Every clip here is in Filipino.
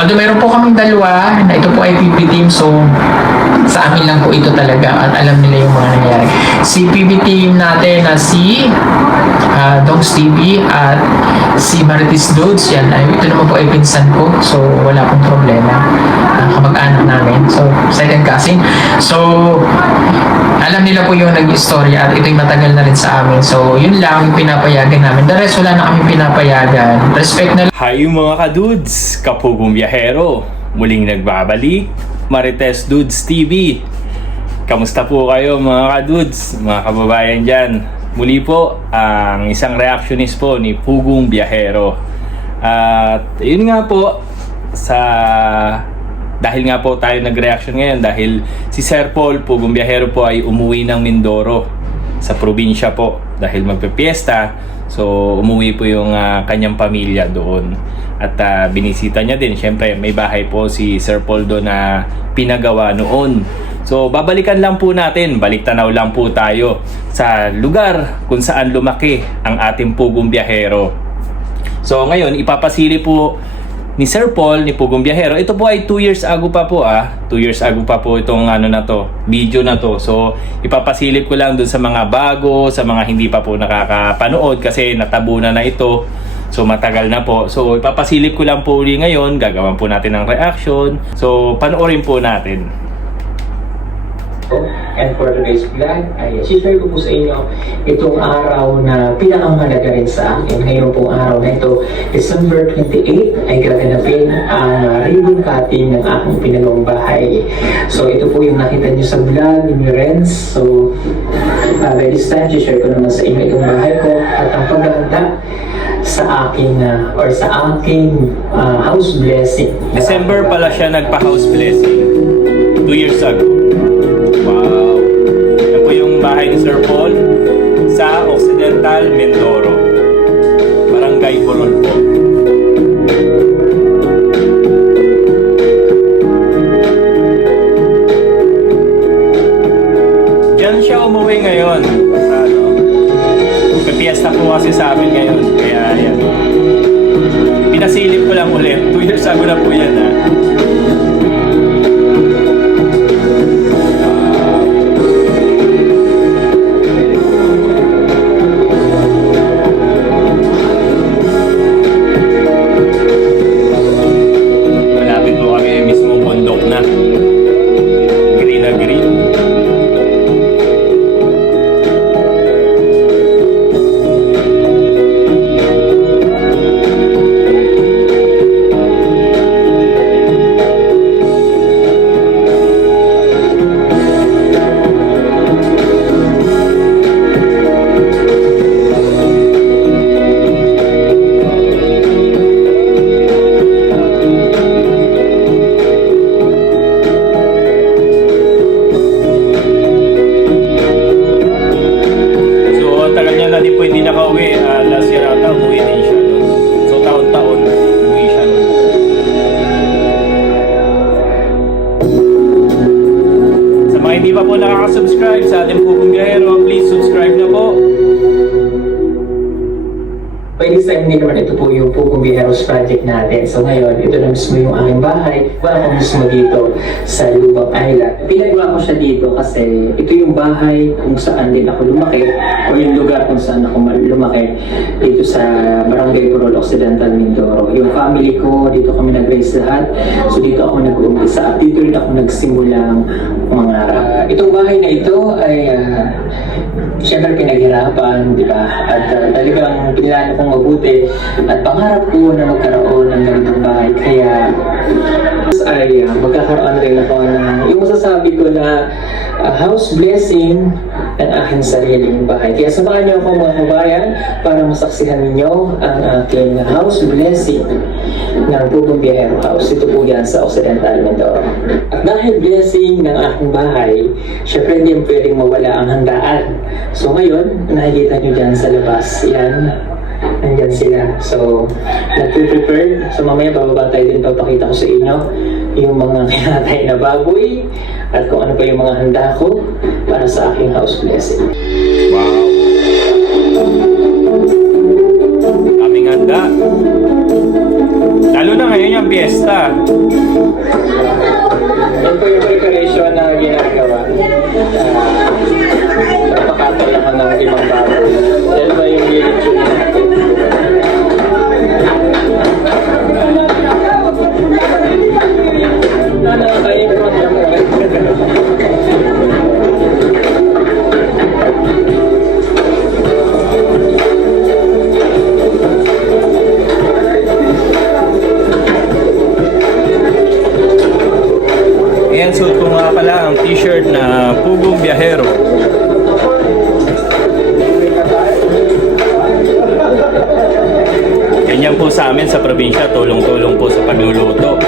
Although meron po kaming dalawa na ito po ay PB team, so sa amin lang po ito talaga at alam nila yung mga nangyari. Si PB team natin na si Dogs TV at si Marites Dudes, yan, ito naman po ay pinsan ko, so wala pong problema. Kamag-anak namin, so second cousin. So alam nila po yung nag-istorya at ito'y matagal na rin sa amin. So yun lang yung pinapayagan namin. The rest wala na kami pinapayagan. Respect na. Hi mga kadudes, Kapugong Biyahero, muling nagbabalik, Marites Dudes TV. Kamusta po kayo mga kadudes, mga kababayan dyan? Muli po, ang isang reactionist po ni Pugong Biyahero. At yun nga po, dahil nga po tayo nag-reaction ngayon dahil si Sir Paul Pugong Biyahero po ay umuwi ng Mindoro sa probinsya po dahil magpe-fiesta. So umuwi po yung kanyang pamilya doon at binisita niya din. Siyempre may bahay po si Sir Paul doon na pinagawa noon. So babalikan lang po natin, baliktanaw lang po tayo sa lugar kung saan lumaki ang ating Pugong Biyahero. So ngayon ipapasili po ni Sir Paul, ni Pugong Biyahero. Ito po ay 2 years ago pa po 2 years ago pa po itong video na to. So ipapasilip ko lang dun sa mga bago, sa mga hindi pa po nakakapanood kasi natabunan na ito. So matagal na po. So ipapasilip ko lang po uli ngayon, gagawin po natin ng reaction. So panoorin po natin. And for today's vlog, ay share ko po sa inyo itong araw na pinakamahalaga rin sa akin. Ngayon pong araw na ito, December 28, ay gaganapin ang ribbon cutting ng aking pinagawang bahay. So ito po yung nakita nyo sa vlog ni Renz. So by this time, share ko naman sa inyo itong bahay ko at ang paghahanda sa aking house blessing. December pala siya nagpa-house blessing. 2 years ago. Wow! Yan po yung bahay ni Sir Paul sa Occidental, Mindoro. Barangay Borol po. Diyan siya umuwi ngayon. Pipiesta po kasi sa amin ngayon. Kaya yan. Pinasilip ko lang ulit. 2 years ago na po yan hindi pa po nakaka-subscribe sa ating Pugong Biyahero, please subscribe na po. By this time, hindi naman ito po yung Pugong Biyero's project natin. So ngayon, ito na mismo yung aking bahay. Wala ko mismo dito sa Lubang Island. Pinagawa ko siya dito kasi ito yung bahay kung saan din ako lumaki o yung lugar kung saan ako lumaki dito sa Barangay Borol, Occidental, Mindoro. Yung family ko, dito kami nag-raise lahat. So dito ako nag-uumpisa at dito rin ako nagsimulang mangarap. Itong bahay na ito ay siyempre pinaghirapan, di ba? At talagang pinilano kong mabuti at pangarap ko na magkaroon ng ganitong bahay. Kaya ay magkakaroon rin ako ng yung masasabi ko na house blessing ng aking sariling bahay. Kaya samahan niyo ako mga kabayan para masaksihan ninyo ang aking house blessing ng Pugong Biyahero House. Ito po yan sa Occidental, Mindoro. At dahil blessing ng aking bahay, syempre hindi pwedeng mawala ang handaan. So ngayon, nakikita nyo dyan sa labas, yan, nandyan sila. So, nagpe-prepare. So mamaya bababa tayo din, papakita ko sa inyo yung mga kinatay na baboy at kung ano pa yung mga handa ko para sa aking house blessing. Wow! Aming handa. Lalo na ngayon yung piyesta. Yan po yung preparation na ginagawa. Napakatay ako ng 5 baboy. Yan ba yung lilitsyon natin? Ano, kayo po Ayan, suot ko nga pala ang t-shirt na Pugong Biyahero. Ganyan po sa amin sa probinsya, tulong-tulong po sa pagluluto.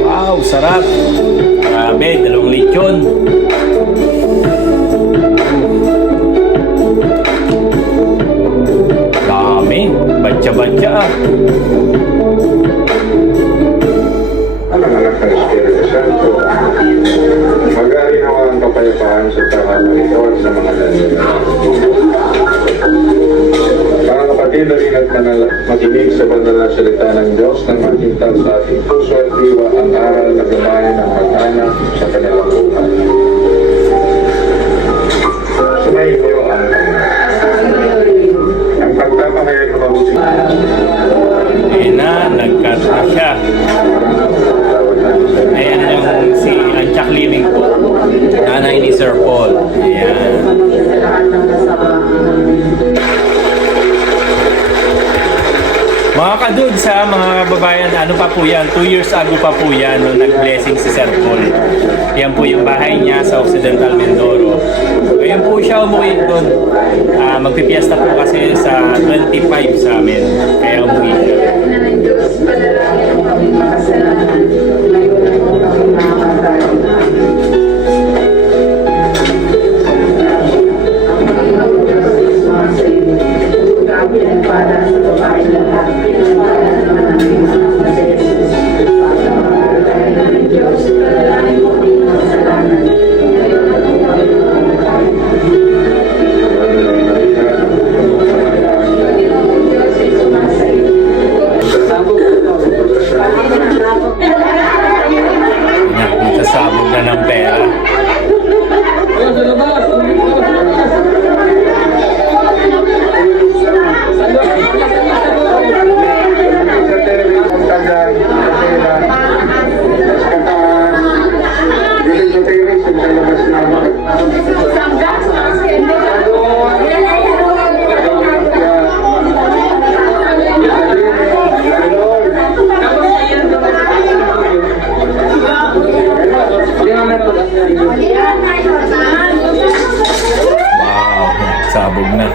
Wow, sarap! Grabe, 2 lechon. Dami, batya-batya ah. Anak-anak ng Espiritu Santo, mag-ari nawa ang kapayapaan sa tahanan ito at sa mga lalaki. Mga kapatid, rin at makinig sa banal na salita ng Diyos nang makintab sa ating puso at diwa ang aral na gamayan ng mag-anak sa kanilang buhay. Sumayin niyo ang pagpapahayag ng mabuting. Ayan na, nag-cut na siya. Ayan yung si Anchak Living po. Nanay ni Sir Paul. Ayan. Mga kadud sa mga kababayan, ano pa po yan? 2 years ago pa po yan nung nag-blessing si Sir Paul. Yan po yung bahay niya sa Occidental Mindoro. Ngayon po siya umuwi doon. Magpipiesta po kasi sa 25 sa amin. Kaya umuwi siya. Nakasabog na ng pera. Wow, sabog na.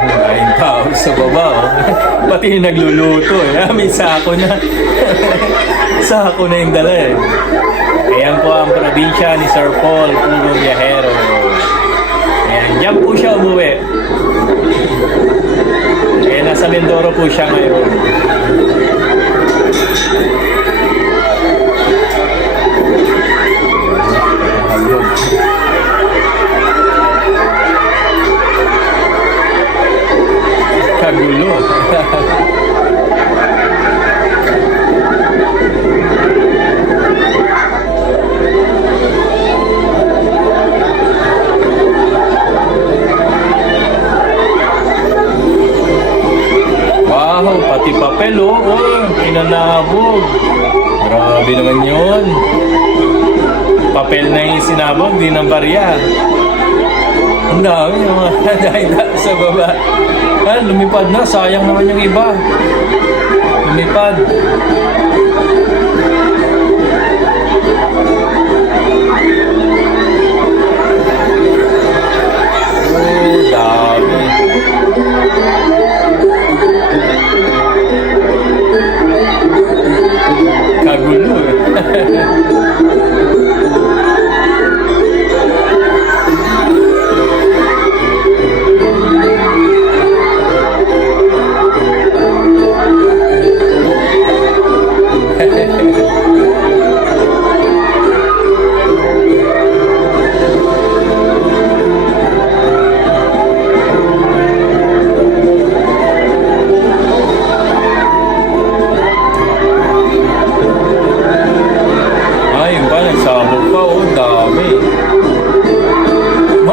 Maraming tao sa baba, oh. Pati yung nagluluto, eh. May sako na. Sako na yung dala, eh. Ayan po ang probinsya ni Sir Paul, Pugong Biyahero. Ayan, diyan po siya umuwi. Ayan, nasa Mindoro po siya ngayon. Kagulo. Wow, pati papel oh. Oh, pinanabog. Grabe naman yun. Papel na yung sinabog, di ng barya. Ang dami yung mga dahil sa baba. Ah, lumipad na. Sayang naman yung iba. Lumipad. Oh, dami. Kagulo eh.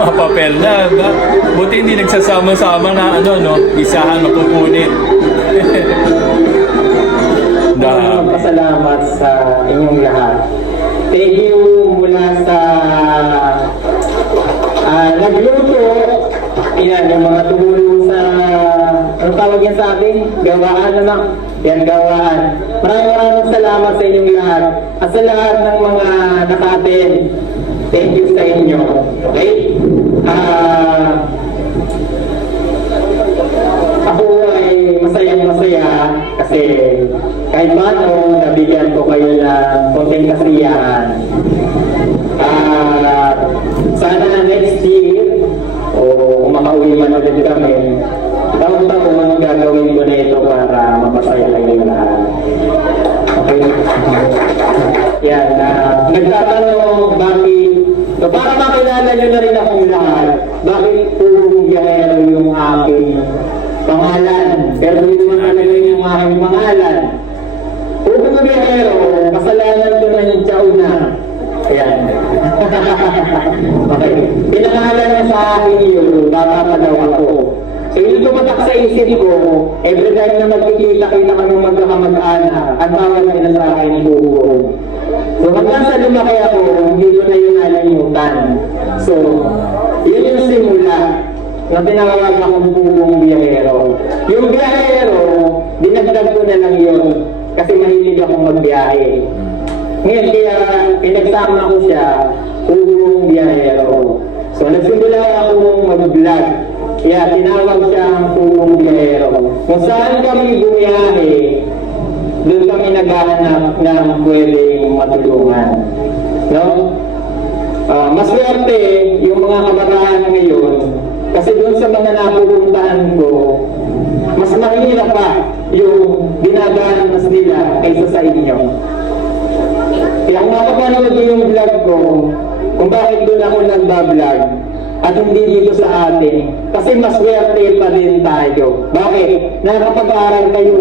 mga papel na. Buti hindi nagsasama-sama na ano, no? Isahan, mapupunit. Pasalamat sa inyong lahat. Thank you mula sa nagluto. Yan, yung mga tumulong sa, ano tawag yan sa atin? Gawaan, ano? Yan, gawaan. Maraming salamat sa inyong lahat. At sa lahat ng mga naka-attend, thank you sa inyo. Okay? Ako ay masayang-masaya kasi kahit paano nabigyan ko kayo ng konting kasiyahan. Sana next year o kung makauwi man ulit kami, taon-taon ang gagawin ko na ito para mapasaya kayo lahat. Okay? Yan, nagtatanong bakit, so para makilala nyo na rin akong lahat, bakit purong biyahero yung aking pangalan? Pero hindi naman talaga yung aking pangalan. Purong biyahero, kasalanan ko na yung tsauna. Ayan. Okay. Pinangalan niya sa akin yun, bata pa daw ako. So yung tumatak sa isip ko, every time na magkikita-kita kami magkakamag-anak, ang tawag nila sa akin Pugong. So hanggang sa lumaki ako, hindi ko na yun nalimutan. So, yun yung simula na tinawag akong Pugong Biyahero. Yung biyahero, dinagdag ko na lang yun kasi mahilig akong magbiyahe. Ngayon, kaya pinagsama ko siya, Pugong Biyahero. So, nagsimula akong mag-vlog. Kaya tinawag siyang Pugong Biyahero. Kung saan kami bumiyahe, doon kami naghahanap ng pwedeng matulungan. No? Maswerte yung mga kabataan ngayon kasi doon sa mga napupuntahan ko, mas mahirap pa yung dinadanas nila kaysa sa inyo. Kaya kung makapanood nyo yung vlog ko, kung bakit doon ako nagbablog at hindi dito sa atin, kasi maswerte pa din tayo. Bakit? Nakapag-aral kayo.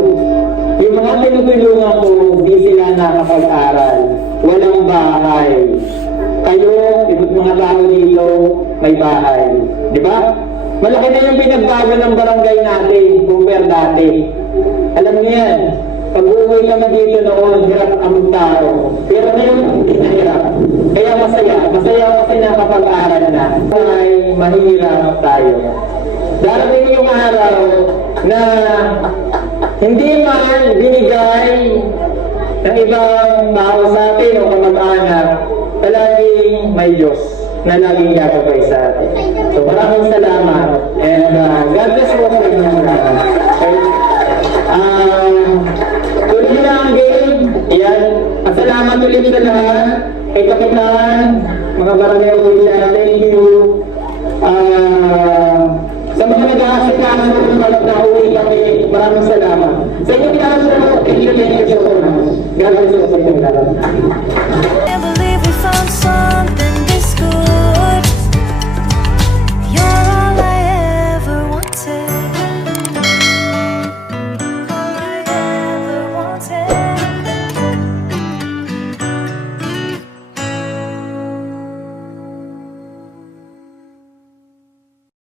Yung mga tinutulungan ko, di sila nakapag-aral. Walang bahay. Kayo, ibig mga tao dito, may bahay. Di ba? Malaki na yung pinagbago ng barangay natin, compare dati. Alam niyo yan. Pag-uwi kami dito noon, hirap ang tao. Pero ngayon, hindi na hirap. Kaya masaya. Masaya kasi nakapag-aral na. Ay, mahirap tayo. Darating yung araw na hindi man binigay ng ibang tao sa atin o kamag-anak, palaging may Diyos na laging gagabay sa atin. So maraming salamat and God bless you sa inyong lahat. Okay? Tuloy na ang game. Ayan. At salamat ulit sa lahat. Kay Kapitan, mga barangay official, thank you.